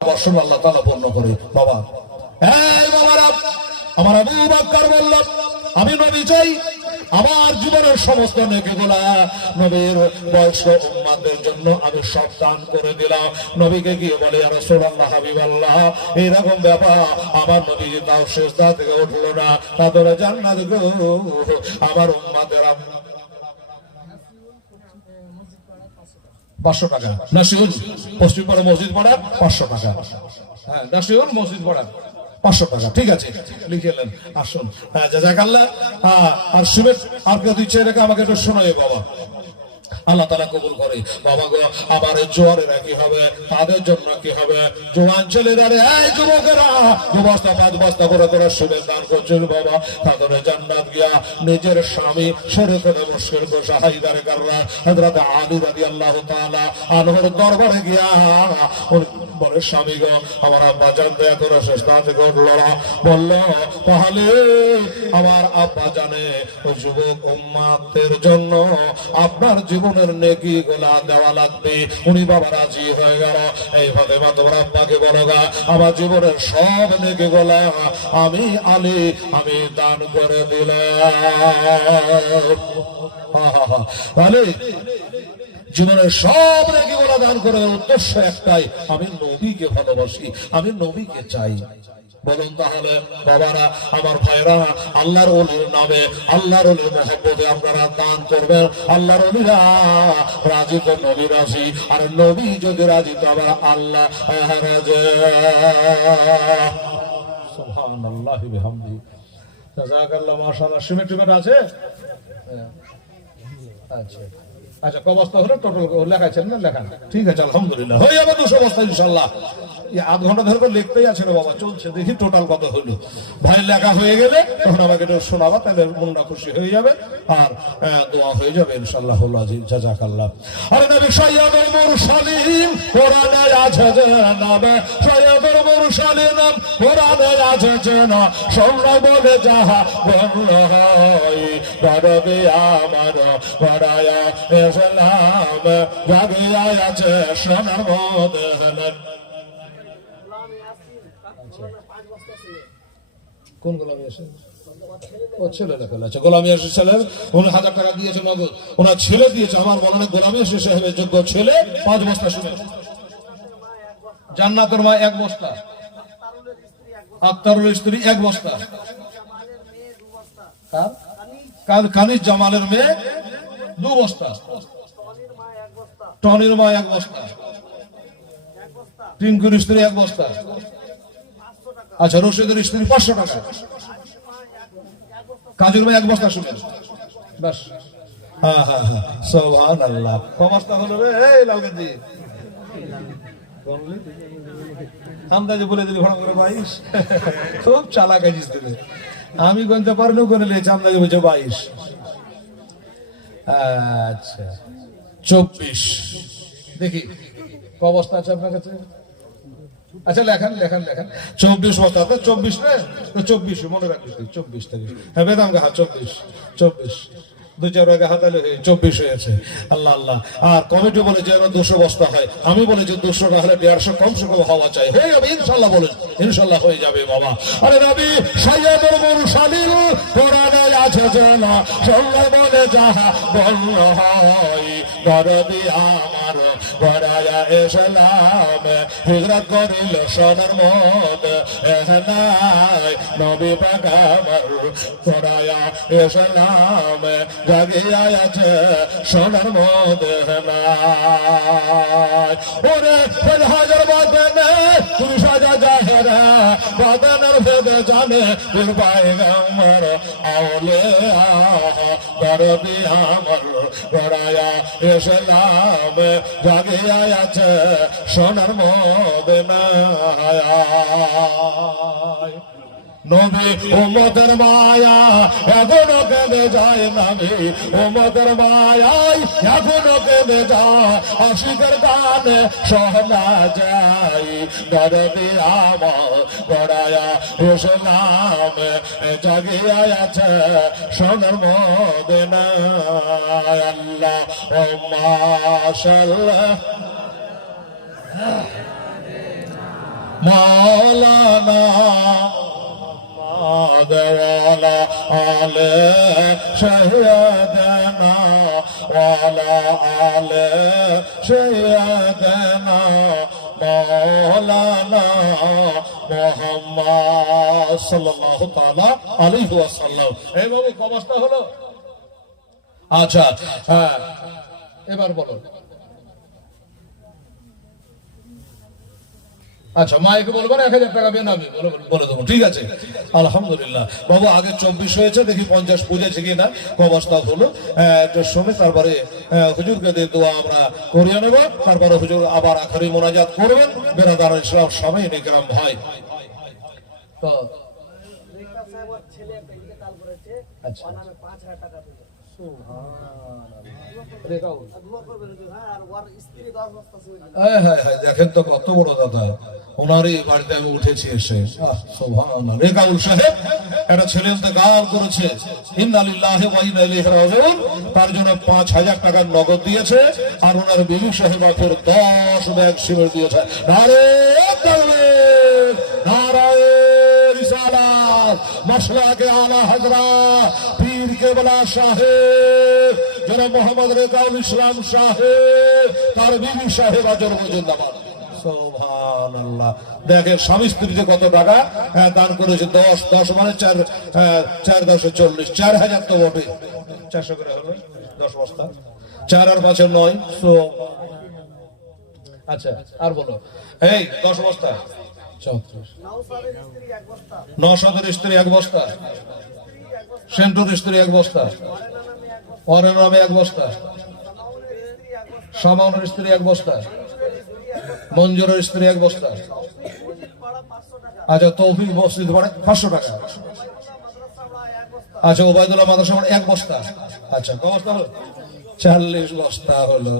বর্ষণ আল্লাহ তাআলা পূর্ণ করে। বাবা, এই বাবারা, আমার আবু বকর বলল, আমি নবী চাই, আমার জীবনের সমস্ত নেকিগুলা নবীর বয়স্ক উম্মতদের জন্য আমি সব দান করে দিলাম। নবীকে গিয়ে বলে, ইয়া রাসূলুল্লাহ, হাবিবাল্লাহ, এরকম ব্যাপার আমার নবী তাও সিজদা থেকে উঠলো না, তাদের জান্নাত গো আমার উম্মতেরা 500 টাকা। নাসিউল পশ্চিম পাড়া মসজিদ পাড়া 500 টাকা। হ্যাঁ, নাসিউল মসজিদ পাড়া 500 টাকা। ঠিক আছে, লিখে নেন। আসুন, হ্যাঁ, জাযাকাল্লাহ। আর সুবেদ আর কেউ দিচ্ছে রেখে আমাকে একটু শোনাই বাবা, আল্লাহ তাআলা কবুল করে। বাবা গো, আবার জোয়ারেরা কি হবে, তাদের জন্য কি হবে? জোয়ান ছেলেরা রে, এই যুবকেরা, 2 বস্তা 5 বস্তা করে করে সুবেদ দান করছেন বাবা, তাদের জান্নাত গিয়া নিজের স্বামী শরীফের মুশকিল কুশা হায়দার কাররা হযরত আলী রাদিয়াল্লাহু তাআলা আনহুর দরবারে গিয়া বলে, স্বামী গো, আমার আব্বা জান দয়া করে সিজদা থেকে উঠল না, বলল, তাহলে আমার আব্বা জানে ওই যুবক উম্মতের জন্য আপনার জীবনের নেকি গুলা দেওয়া লাগবে। উনি বাবা রাজি হয়ে গেল। এই ফাতেমা, তোমার আব্বাকে বলো গা, আমার জীবনের সব নেকি গুলা আমি আলী আমি দান করে দিলাম। তাহলে জীবনের সব নেকি গুলা দান করে উদ্দেশ্য একটাই, আমি নবীকে ভালোবাসি, আমি নবীকে চাই। বলুন তাহলে বাবারা, আমার ভাইরা, আল্লাহর ওলির নামে, আল্লাহর ওলির মহব্বতে আপনারা দান করবেন। আল্লাহর ওলিরা রাজি তো নবী রাজি, আর নবী যদি রাজি তো আবার আল্লাহ রাজি। সুবহানাল্লাহি ওয়া বিহামদিহি। জাযাকাল্লাহ, মাশাআল্লাহ। সিমেন্ট টিমেন্ট আছে? আচ্ছা আচ্ছা, ক বস্তা হলো টোটাল লেখাচ্ছেন না? লেখা, ঠিক আছে, আলহামদুলিল্লাহ। হয়ে যাবে 200 বস্তা ইনশাআল্লাহ। আধ ঘন্টা ধরে লিখতেই আছে রে বাবা, চলছে, দেখি টোটাল কত হইলো। ভাই লেখা হয়ে গেলে তখন আমাকে একটু শোনাবা, তাহলে মনটা খুশি হয়ে যাবে, আর দোয়া হয়ে যাবে ইনশাআল্লাহ। জাযাকাল্লাহ। আরে নবী সাইয়্যিদুল মুরসালিন, কোরআনে আছে যে নাম সাইয়্যিদুল মুরসালিন, কোরআনে আছে যে না, সোনা বলে যাহা বলল হয়, দরবে আমার পড়ায়া ইসলাম জাগিয়া আছে সোনার মদিনা। কোন গোলামি আছে? ও ছেলে লেখা আছে, গোলামি আসে ছেলে। উনি 1000 টাকা দিয়েছে নগদ, ওনার ছেলে দিয়েছে। আমার মনে হয় গোলামি আসে সাহেবের যোগ্য ছেলে 5 বস্তা। শুনে, জান্নাতের মা 1 বস্তা, আত্মারুল স্ত্রী 1 বস্তা, কানিজ জামালের মেয়ে 2 বস্তা, টনির মা 1 বস্তা, টিঙ্কুর স্ত্রী 1 বস্তা। আচ্ছা, রশিদের স্ত্রী 500 টাকা, কাজুর ভাই 1 বস্তা। শুনেন বাস। হ্যাঁ হ্যাঁ হ্যাঁ, সুবহানাল্লাহ। কমাস্তা হলো রে, এই লালগঞ্জি আন্দাজে বলে দিলি ভাড়া করে 22। খুব চালাক আছিস তুমি, আমি গনতে পারলেও করে লিয়েছি, আন্দাজে বলছে 22। আচ্ছা, 24 দেখি ক বস্তা আছে আপনার কাছে? আচ্ছা, লেখান লেখান লেখান। 24 বস্তা। 24 না? 24 মনে রাখিস, 24 তারিখ। হ্যাঁ, বেদাম গা 24 2-4 আগে হাতালে 24 হয়েছে। আল্লাহ আল্লাহ। আর কমিটি বলে যে 200 বস্তা হয়, আমি বলে যে 200 না হলে 150 কমসে কম হওয়া চাই। হয়ে যাবে ইনশাল্লাহ, বলেন ইনশাল্লাহ হয়ে যাবে বাবা। আরে নবী সাইয়্যিদুল মুরসালিন, কোরআনে আছে যে না, সোনা বলে যাহা বলল হয়, দরদি আমার পড়ায়া ইসলাম হিজরত করিল সোনার মদিনা, নবী পাক আমার পড়ায়া ইসলাম জাগিয়া আছে সোনার মদিনা। ওরে 1000 বদনে 30,000 জাহেরা, বদনের ভেদে জানে বীর পয়গম্বর আউলিয়া, দরদি আমার পড়ায়া ইসলাম জাগিয়া আছে সোনার মদিনায়। নবী উম্মতের মায়া এখনো কেঁদে যায়, নবী উম্মতের মায়ায় এখনো কেঁদে যায়, আশিকের গানে শোনা যায়, দরদি আমার গড়ায়া ইসলাম জাগিয়া আছে সোনার মদিনায়। আল্লাহুম্মা সাল্লি মাওলানা ওয়ালা আলে সাইয়্যিদানা ওয়ালা আলে সাইয়্যিদানা মাওলানা মুহাম্মদ সাল্লাল্লাহু তাআলা আলাইহি ওয়াসাল্লাম। এই বাবু কি অবস্থা হলো? আচ্ছা হ্যাঁ, এবার বলো। আচ্ছা মাইকে বলবেন 1000 টাকা বেনামি বলে দেবো, ঠিক আছে? আলহামদুলিল্লাহ বাবু, আগে 24 হয়েছে, দেখি 50 বুঝেছে কিনা, অবস্থা হলো শুনে তারপরে হুজুরকে দিয়ে দোয়া আমরা করিয়ে নেব, তারপরে হুজুর আবার আখেরি মোনাজাত করবেন। বেরাদার ইসলাম সবাই নিকরাম ভাই, তো আচ্ছা দেখেন তো কত বড় দাদা, ওনারই বাড়িতে আমি উঠেছি এসে। রেকাউল সাহেব একটা ছেলে ইন্তেকাল করেছে, ইন্না লিল্লাহি ওয়া ইন্না ইলাইহি রাজিউন, তার জন্য 5000 টাকা নগদ দিয়েছে, আর ওনার বিবি সাহেবা ফের 10 ব্যাগ সিমেন্ট দিয়েছে। নারে তাকবীর, নারে রিসালাত, মাশরাকে আলা হযরত পীর কেবলা সাহেব জনাব মোহাম্মদ রেকাউল ইসলাম সাহেব, তার বিবি সাহেবা জন্ম জিন্দাবাদ। সুবহানাল্লাহ, দেখেন স্বামী স্ত্রীতে কত টাকা দান করেছে। 10 মানে 4 10 40, 4000 তো বটে, 400 করে হলো 10 বস্তা, 4 আর 5 9। আচ্ছা আর বলো, এই 10 বস্তা 34, নওশাদের স্ত্রী 1 বস্তা, সেন্টুর স্ত্রী 1 বস্তা, ওরের নামে 1 বস্তা, সামানের স্ত্রী 1 বস্তা, মঞ্জুরের স্ত্রী 1 বস্তা। আচ্ছা তৌফিক মসজিদ পড়ে 500 টাকা। আচ্ছা ওবায়দুল্লাহ মাদ্রাসা 1 বস্তা। আচ্ছা কত বস্তা হলো? 40 বস্তা হলো।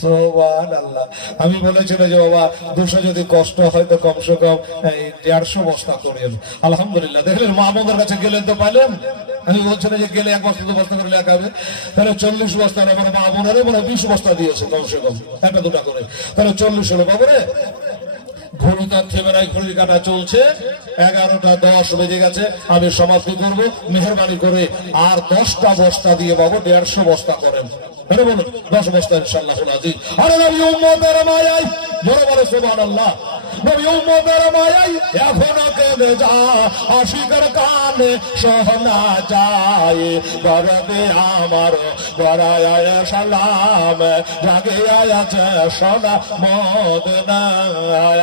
সুবহানাল্লাহ, আমি বলেছিলাম যে বাবা 200 যদি কষ্ট হয় তো কমসে কম 150 বস্তা করেন। আলহামদুলিল্লাহ, দেখলেন মা বোনদের কাছে গেলেন তো পাইলেন। আমি বলছিলাম যে গেলে 1 বস্তা 2 বস্তা করে লেখাবে, তাহলে 40 বস্তা, আমার মা বোনেরে মনে 20 বস্তা দিয়েছে কমসে কম, 1-2টা করে, তাহলে 40 হলো। বাবুরে ঘড়ি তার থেমে নাই, ঘড়ির কাটা চলছে, 11টা 10 বেজে গেছে, আমি সমাপ্তি করব। মেহরবানি করে আর 10টা বস্তা দিয়ে বাবু 150 বস্তা করেন। বলুন 10 বস্তা ইনশাআল্লাহ আজিজ। আরে নবী উম্মতের মায়ায় বড় বড় সুবহানাল্লাহ, নবী উম্মতের মায়ায় এখনো কেঁদে যা, আশিকের কানে শোনা যায়, বরদে আমার বড়ায় সালাম, জাগে আছে সোনা মদিনায়।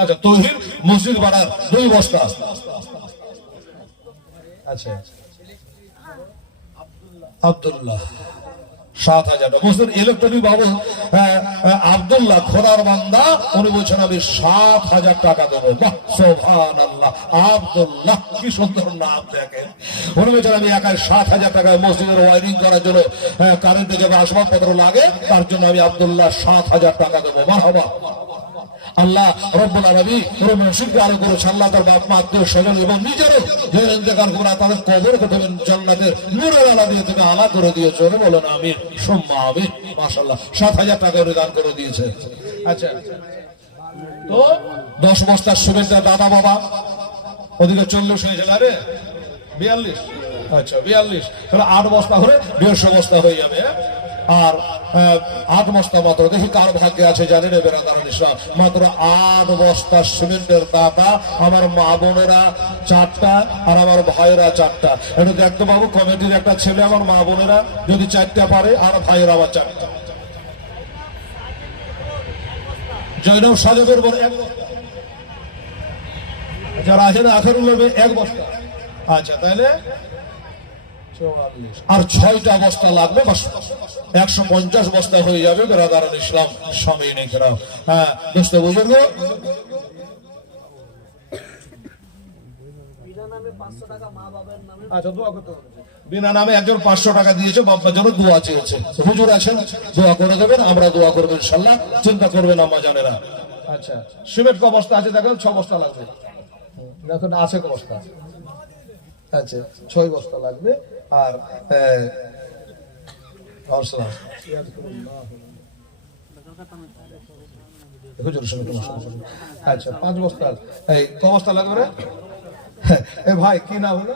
আচ্ছা তৌহিদ মসজিদ পাড়ার 2 বস্তা। আচ্ছা আব্দুল্লাহ 7000 মসজিদ ইলেকট্রনিক বাবু আব্দুল্লাহ খোদার বান্দা, উনি বলছেন আমি 7000 টাকা দেবো। বাহ সুবহানাল্লাহ, আব্দুল্লাহ কি সুন্দর নাম দেখেন। উনি বলছেন আমি একাই 7000 টাকা মসজিদের ওয়ারিং করার জন্য, কারেন্টে যে আসবাবপত্র লাগে তার জন্য আমি আব্দুল্লাহ 7000 টাকা দেবো। মারহাবা। আল্লাহ রব্বুল আলামিন রহমতকে আরো করেছে। আল্লাহ তার বাপ মা আত্মীয় স্বজন এবং নিজেরও যে ইন্তেকাল করে তাদের কবরকে তুমি জান্নাতের নূরের আলো দিয়ে তুমি আলা করে দিয়েছো। বলেন আমিন সুম্মা আমিন। মাশাআল্লাহ 7000 টাকা দান করে দিয়েছে। আচ্ছা তো 10 বস্তার শুভেচ্ছা দাদা বাবা, ওদিকে 40 হয়েছে, আরে 42। আচ্ছা 42, তাহলে 8 বস্তা হলে 150 বস্তা হয়ে যাবে। আর 8 বস্তা মাত্র, দেখি কার ভাগ্যে আছে জানি না বেরাদারান ইসলাম, মাত্র 8 বস্তা সিমেন্টের দাতা। আমার মা বোনেরা 4টা আর আমার ভাইয়েরা 4টা। এটা দেখতে পাবো কমিটির একটা ছেলে, আমার মা বোনেরা যদি 4টা পারে আর ভাইয়েরা আবার 4টা। জয়নাব সাজেবের বড় 1 বস্তা, যারা আছে না আখেরুল 1 বস্তা। আচ্ছা তাহলে 44 আর 6টা বস্তা লাগবে, বাস 150 বস্তা হয়ে যাবে বেরাদারান ইসলাম স্বামী নেকরাম। হ্যাঁ দোস্ত বুঝুন, আচ্ছা দোয়া করতে হবে। বিনা নামে একজন 500 টাকা দিয়েছে, বাবার জন্য দোয়া চেয়েছে। হুজুর আছেন, দোয়া করে দেবেন, আমরা দোয়া করবো ইনশাআল্লাহ, চিন্তা করবেন আম্মা জানেরা। আচ্ছা সিমেন্ট ক বস্তা আছে দেখেন? 6 বস্তা লাগবে। দেখুন আছে ক বস্তা? আচ্ছা 6 বস্তা লাগবে। আর আসসালাম আচ্ছা 5 বস্তা এই ক বস্তা লাগবে রে এ ভাই কি নাম হলো